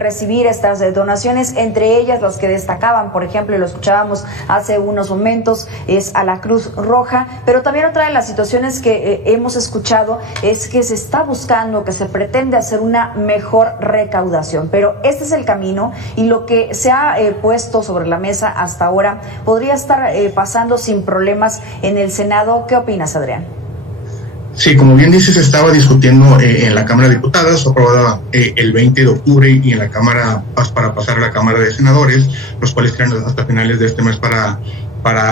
recibir estas donaciones, entre ellas las que destacaban, por ejemplo, y lo escuchábamos hace unos momentos, es a la Cruz Roja, pero también otra de las situaciones que hemos escuchado es que se está buscando, que se pretende hacer una mejor recaudación, pero este es el camino y lo que se ha puesto sobre la mesa hasta ahora podría estar pasando sin problemas en el Senado. ¿Qué opinas, Adrián? Sí, como bien dices, se estaba discutiendo en la Cámara de Diputados, aprobada el 20 de octubre y en la Cámara, para pasar a la Cámara de Senadores, los cuales tienen hasta finales de este mes para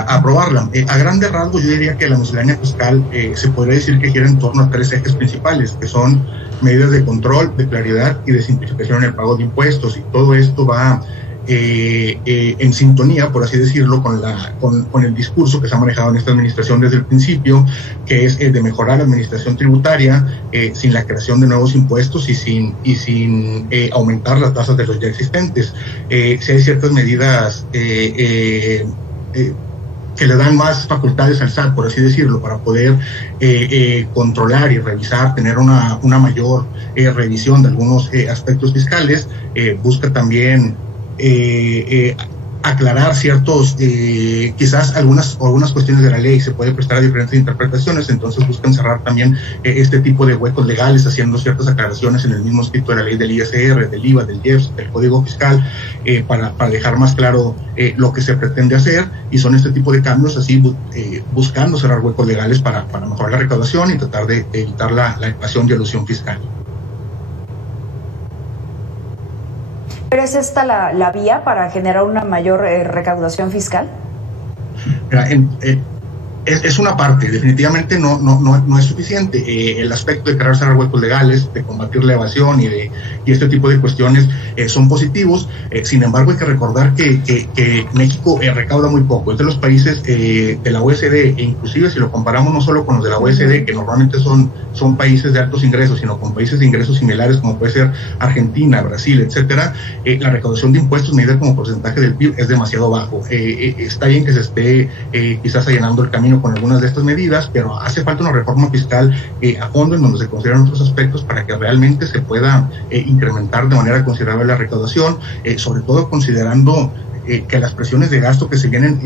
aprobarla. A grandes rasgos, yo diría que la miscelánea fiscal se podría decir que gira en torno a 3 ejes principales, que son medidas de control, de claridad y de simplificación en el pago de impuestos, y todo esto va en sintonía, por así decirlo, con el discurso que se ha manejado en esta administración desde el principio, que es de mejorar la administración tributaria sin la creación de nuevos impuestos y sin aumentar las tasas de los ya existentes. Si hay ciertas medidas que le dan más facultades al SAT, por así decirlo, para poder controlar y revisar, tener una mayor revisión de algunos aspectos fiscales. Busca también aclarar ciertos, quizás algunas cuestiones de la ley se puede prestar a diferentes interpretaciones, entonces buscan cerrar también este tipo de huecos legales, haciendo ciertas aclaraciones en el mismo escrito de la ley del ISR, del IVA, del IEPS, del Código Fiscal, para dejar más claro lo que se pretende hacer, y son este tipo de cambios así buscando cerrar huecos legales para mejorar la recaudación y tratar de evitar la evasión y elusión fiscal. ¿Pero es esta la vía para generar una mayor recaudación fiscal? Es una parte, definitivamente no es suficiente. El aspecto de crear cerrar huecos legales, de combatir la evasión y este tipo de cuestiones son positivos. Sin embargo, hay que recordar que México recauda muy poco. Es de los países de la OECD, e inclusive si lo comparamos no solo con los de la OECD, que normalmente son países de altos ingresos, sino con países de ingresos similares como puede ser Argentina, Brasil, etcétera, la recaudación de impuestos medida como porcentaje del PIB es demasiado bajo. Está bien que se esté quizás allanando el camino con algunas de estas medidas, pero hace falta una reforma fiscal a fondo en donde se consideran otros aspectos para que realmente se pueda incrementar de manera considerable la recaudación, sobre todo considerando que las presiones de gasto que se vienen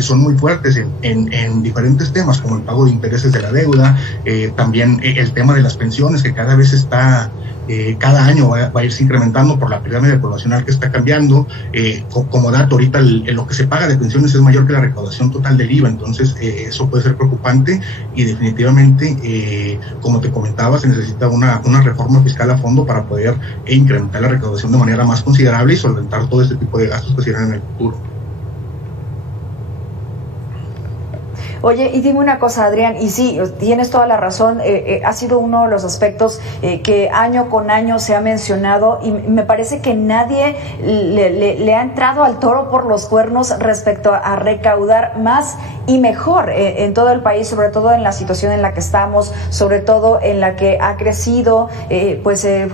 son muy fuertes en diferentes temas, como el pago de intereses de la deuda, también el tema de las pensiones, que cada vez está, cada año va a irse incrementando por la pirámide poblacional que está cambiando. Como dato, ahorita lo que se paga de pensiones es mayor que la recaudación total del IVA, entonces eso puede ser preocupante, y definitivamente, como te comentaba, se necesita una reforma fiscal a fondo para poder incrementar la recaudación de manera más considerable y solventar todo este tipo de gastos que se irán en el futuro. Oye, y dime una cosa, Adrián, y sí, tienes toda la razón, ha sido uno de los aspectos que año con año se ha mencionado, y me parece que nadie le ha entrado al toro por los cuernos respecto a recaudar más y mejor en todo el país, sobre todo en la situación en la que estamos, sobre todo en la que ha crecido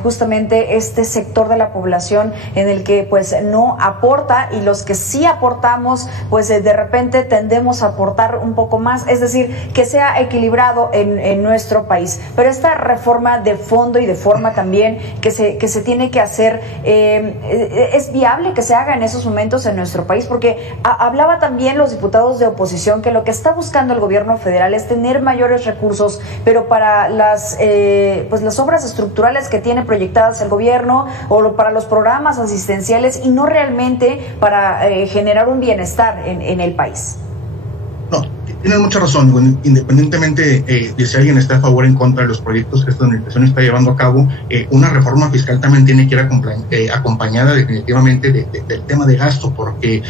justamente este sector de la población en el que pues no aporta, y los que sí aportamos pues de repente tendemos a aportar un poco más, es decir, que sea equilibrado en nuestro país. Pero esta reforma de fondo y de forma también que se tiene que hacer, ¿es viable que se haga en esos momentos en nuestro país? Porque hablaba también los diputados de oposición que lo que está buscando el gobierno federal es tener mayores recursos, pero para las obras estructurales que tiene proyectadas el gobierno, o para los programas asistenciales, y no realmente para generar un bienestar en el país. No, tienes mucha razón. Independientemente de si alguien está a favor o en contra de los proyectos que esta administración está llevando a cabo, una reforma fiscal también tiene que ir acompañada definitivamente del tema de gasto, porque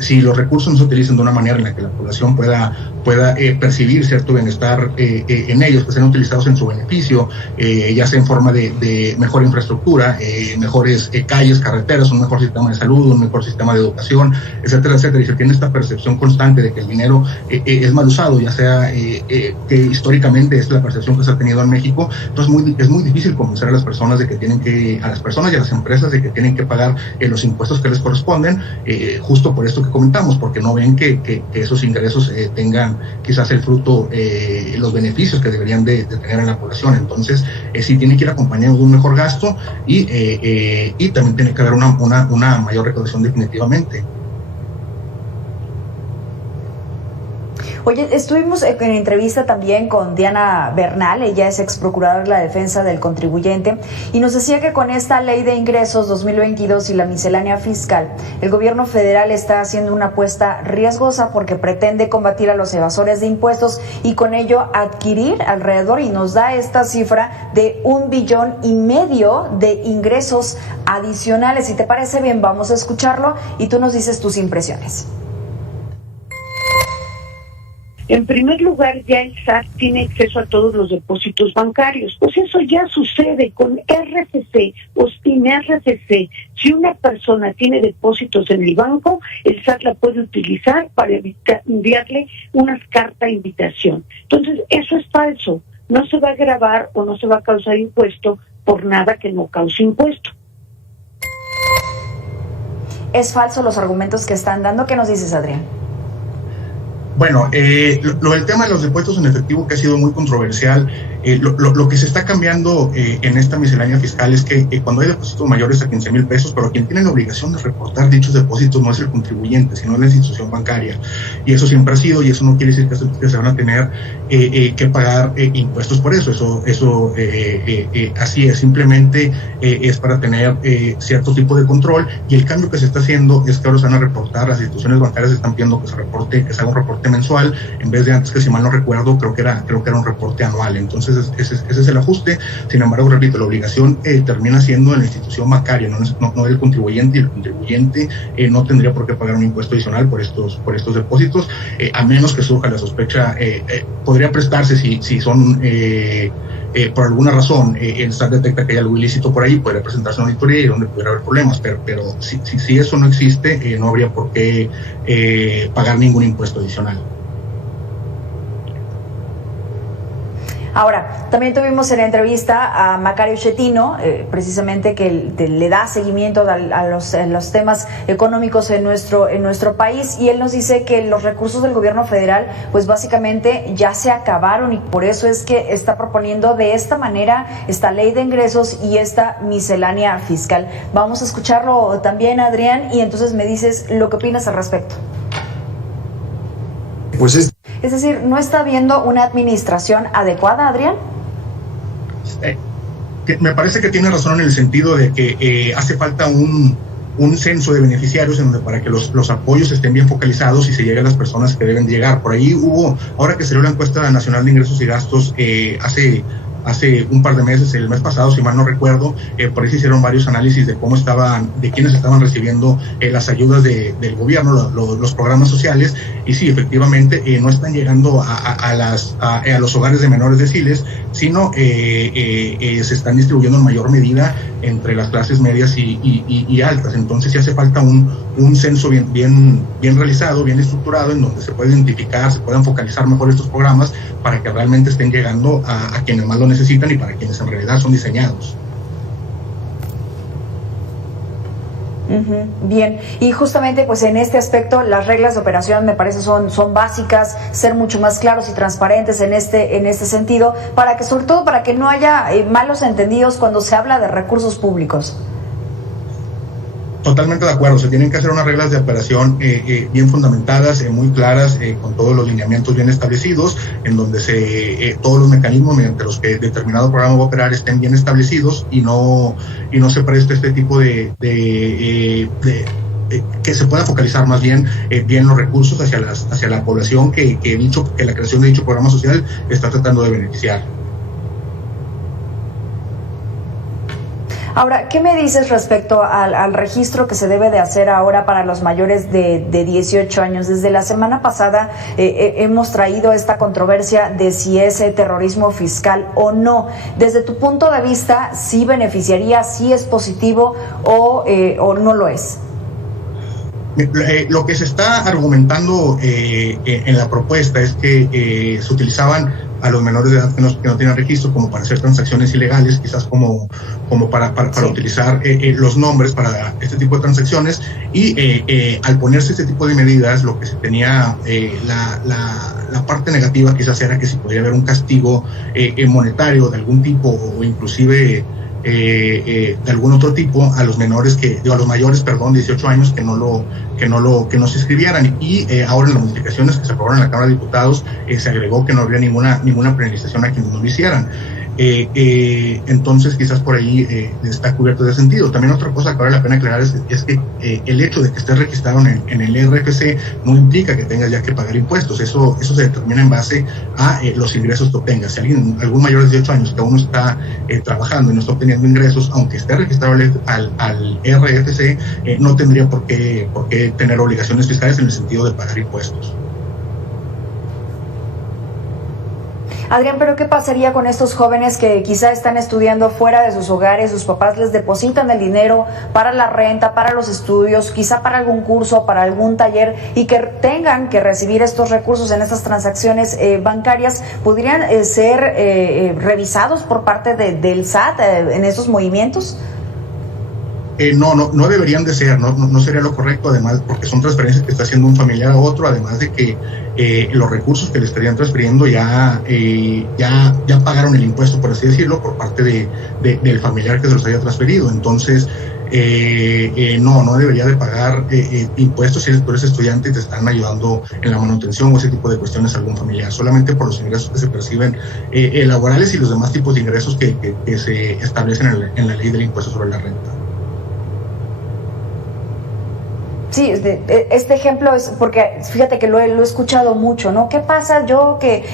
si los recursos no se utilizan de una manera en la que la población pueda percibir cierto bienestar en ellos, que sean utilizados en su beneficio, ya sea en forma de mejor infraestructura, mejores calles, carreteras, un mejor sistema de salud, un mejor sistema de educación, etcétera, etcétera, y se tiene esta percepción constante de que el dinero es mal usado, ya sea que históricamente es la percepción que se ha tenido en México. Entonces es muy difícil convencer a las personas y a las empresas de que tienen que pagar los impuestos que les corresponden, justo por esto que comentamos, porque no ven que esos ingresos tengan tengan quizás el fruto, los beneficios que deberían de tener en la población. Entonces, sí tiene que ir acompañado de un mejor gasto y también tiene que haber una mayor recaudación definitivamente. Oye, estuvimos en entrevista también con Diana Bernal, ella es ex procuradora de la defensa del contribuyente, y nos decía que con esta ley de ingresos 2022 y la miscelánea fiscal, el gobierno federal está haciendo una apuesta riesgosa porque pretende combatir a los evasores de impuestos y con ello adquirir alrededor, y nos da esta cifra de 1,5 billones de ingresos adicionales. Si te parece bien, vamos a escucharlo y tú nos dices tus impresiones. En primer lugar, ya el SAT tiene acceso a todos los depósitos bancarios. Pues eso ya sucede con RFC o sin RFC. Si una persona tiene depósitos en el banco, el SAT la puede utilizar para enviarle una carta de invitación. Entonces, eso es falso. No se va a gravar o no se va a causar impuesto por nada que no cause impuesto. ¿Es falso los argumentos que están dando? ¿Qué nos dices, Adrián? Bueno, lo del tema de los depósitos en efectivo, que ha sido muy controversial, lo que se está cambiando en esta miscelánea fiscal es que cuando hay depósitos mayores a 15,000 pesos, pero quien tiene la obligación de reportar dichos depósitos no es el contribuyente, sino la institución bancaria. Y eso siempre ha sido, y eso no quiere decir que se van a tener que pagar impuestos por eso. Eso así es, simplemente es para tener cierto tipo de control, y el cambio que se está haciendo es que ahora se van a reportar, las instituciones bancarias están pidiendo que se haga un reporte mensual, en vez de antes, que si mal no recuerdo, creo que era un reporte anual. Entonces ese es el ajuste. Sin embargo, repito, la obligación termina siendo en la institución bancaria, no del contribuyente, y el contribuyente no tendría por qué pagar un impuesto adicional por estos depósitos, a menos que surja la sospecha. Podría prestarse si son por alguna razón el SAT detecta que hay algo ilícito por ahí, podría presentarse una auditoría y donde pudiera haber problemas, pero si eso no existe, no habría por qué pagar ningún impuesto adicional. Ahora, también tuvimos en la entrevista a Macario Schettino, precisamente que le da seguimiento a los temas económicos en nuestro país, y él nos dice que los recursos del gobierno federal pues básicamente ya se acabaron, y por eso es que está proponiendo de esta manera esta ley de ingresos y esta miscelánea fiscal. Vamos a escucharlo también, Adrián, y entonces me dices lo que opinas al respecto. Pues es decir, ¿no está habiendo una administración adecuada, Adrián? Me parece que tiene razón en el sentido de que hace falta un censo de beneficiarios en donde para que los apoyos estén bien focalizados y se llegue a las personas que deben llegar. Por ahí ahora que salió la encuesta nacional de ingresos y gastos hace un par de meses, el mes pasado, si mal no recuerdo, por ahí se hicieron varios análisis de quiénes estaban recibiendo las ayudas del gobierno, los programas sociales, y sí, efectivamente, no están llegando a los hogares de menores deciles, sino se están distribuyendo en mayor medida entre las clases medias y altas. Entonces sí hace falta un censo bien realizado, bien estructurado, en donde se puede identificar, se puedan focalizar mejor estos programas para que realmente estén llegando a quienes más lo necesitan y para quienes en realidad son diseñados. Bien, y justamente pues en este aspecto las reglas de operación me parece son básicas, ser mucho más claros y transparentes en este sentido, sobre todo para que no haya malos entendidos cuando se habla de recursos públicos. Totalmente de acuerdo, se tienen que hacer unas reglas de operación bien fundamentadas, muy claras, con todos los lineamientos bien establecidos, en donde todos los mecanismos mediante los que determinado programa va a operar estén bien establecidos y no se preste este tipo de que se pueda focalizar más bien los recursos hacia la población que la creación de dicho programa social está tratando de beneficiar. Ahora, ¿qué me dices respecto al registro que se debe de hacer ahora para los mayores de 18 años? Desde la semana pasada hemos traído esta controversia de si es terrorismo fiscal o no. Desde tu punto de vista, ¿sí beneficiaría, sí es positivo o no lo es? Lo que se está argumentando en la propuesta es que se utilizaban a los menores de edad que no tienen registro como para hacer transacciones ilegales, quizás como para utilizar los nombres para este tipo de transacciones, y al ponerse este tipo de medidas, lo que se tenía la la parte negativa quizás era que si podría haber un castigo monetario de algún tipo o inclusive de algún otro tipo a los menores a los mayores, perdón, 18 años que no se inscribieran. Y ahora en las modificaciones que se aprobaron en la Cámara de Diputados se agregó que no habría ninguna penalización a quienes no lo hicieran. Entonces quizás por ahí está cubierto de sentido. También otra cosa que vale la pena aclarar es que el hecho de que estés registrado en el RFC no implica que tengas ya que pagar impuestos. Eso se determina en base a los ingresos que obtengas. Si algún mayor de 18 años que aún no está trabajando y no está obteniendo ingresos, aunque esté registrado al RFC, no tendría por qué tener obligaciones fiscales en el sentido de pagar impuestos. Adrián, pero ¿qué pasaría con estos jóvenes que quizá están estudiando fuera de sus hogares, sus papás les depositan el dinero para la renta, para los estudios, quizá para algún curso, para algún taller, y que tengan que recibir estos recursos en estas transacciones bancarias? ¿Podrían ser revisados por parte del SAT en estos movimientos? No deberían de ser, no sería lo correcto, además, porque son transferencias que está haciendo un familiar a otro, además de que los recursos que le estarían transfiriendo ya pagaron el impuesto, por así decirlo, por parte del familiar que se los haya transferido. Entonces, no debería de pagar impuestos si tú eres estudiante y te están ayudando en la manutención o ese tipo de cuestiones a algún familiar, solamente por los ingresos que se perciben laborales y los demás tipos de ingresos que se establecen en la ley del impuesto sobre la renta. Sí, este ejemplo es porque fíjate que lo he escuchado mucho, ¿no? ¿Qué pasa yo que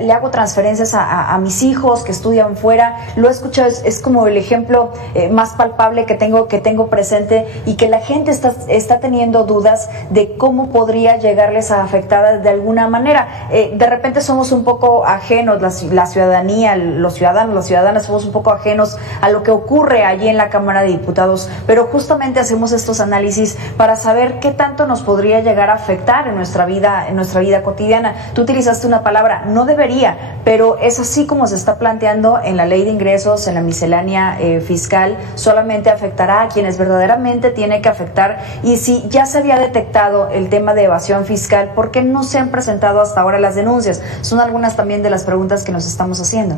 le hago transferencias a mis hijos que estudian fuera? Lo he escuchado, es como el ejemplo más palpable que tengo presente, y que la gente está teniendo dudas de cómo podría llegarles a afectar de alguna manera. De repente somos un poco ajenos, la ciudadanía, los ciudadanos, las ciudadanas somos un poco ajenos a lo que ocurre allí en la Cámara de Diputados, pero justamente hacemos estos análisis para saber qué tanto nos podría llegar a afectar en nuestra vida cotidiana. Tú utilizaste una palabra, no debería, pero es así como se está planteando en la ley de ingresos, en la miscelánea fiscal. Solamente afectará a quienes verdaderamente tiene que afectar. Y si ya se había detectado el tema de evasión fiscal, ¿por qué no se han presentado hasta ahora las denuncias? Son algunas también de las preguntas que nos estamos haciendo.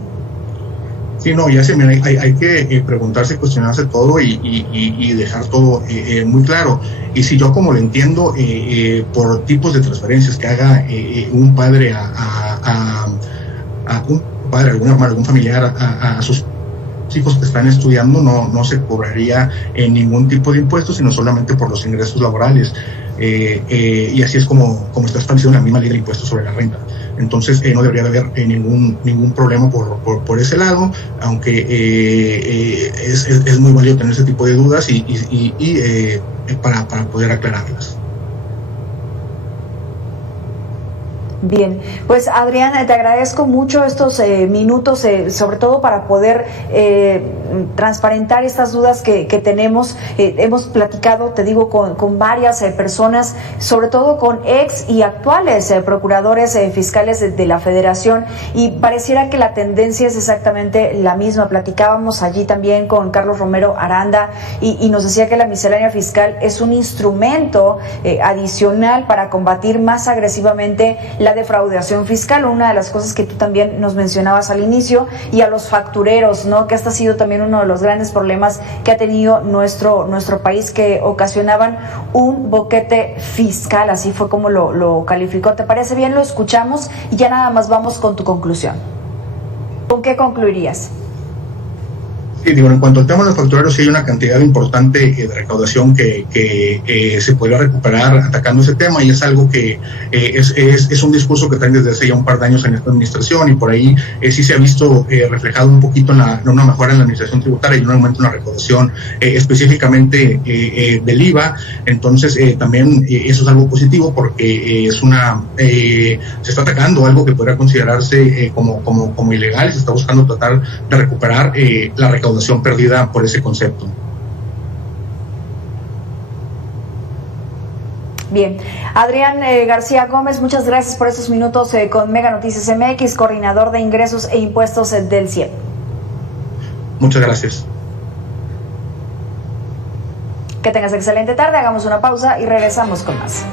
Sí, no, ya hay que preguntarse, cuestionarse todo y dejar todo muy claro. Y si yo, como lo entiendo, por tipos de transferencias que haga un padre algún familiar a sus hijos que están estudiando, no se cobraría ningún tipo de impuestos, sino solamente por los ingresos laborales. Y así es como está establecido en la misma ley de impuestos sobre la renta. Entonces no debería de haber ningún problema por ese lado, aunque es muy válido tener ese tipo de dudas y para poder aclararlas. Bien, pues Adrián, te agradezco mucho estos minutos, sobre todo para poder transparentar estas dudas que tenemos. Hemos platicado, te digo, con varias personas, sobre todo con ex y actuales procuradores fiscales de la Federación, y pareciera que la tendencia es exactamente la misma. Platicábamos allí también con Carlos Romero Aranda y nos decía que la miscelánea fiscal es un instrumento adicional para combatir más agresivamente la defraudación fiscal, una de las cosas que tú también nos mencionabas al inicio, y a los factureros, ¿no? Que este ha sido también uno de los grandes problemas que ha tenido nuestro país, que ocasionaban un boquete fiscal, así fue como lo calificó. ¿Te parece bien? Lo escuchamos y ya nada más vamos con tu conclusión. ¿Con qué concluirías? Sí, digo, en cuanto al tema de los factureros, sí hay una cantidad importante de recaudación que se podría recuperar atacando ese tema, y es algo que es un discurso que traen desde hace ya un par de años en esta administración, y por ahí sí se ha visto reflejado un poquito en una mejora en la administración tributaria y un aumento en la recaudación específicamente del IVA. Entonces también eso es algo positivo, porque se está atacando algo que podría considerarse como ilegal. Se está buscando tratar de recuperar la recaudación perdida por ese concepto. Bien, Adrián García Gómez, muchas gracias por estos minutos con Mega Noticias MX, coordinador de ingresos e impuestos del CIEP. Muchas gracias. Que tengas excelente tarde, hagamos una pausa y regresamos con más.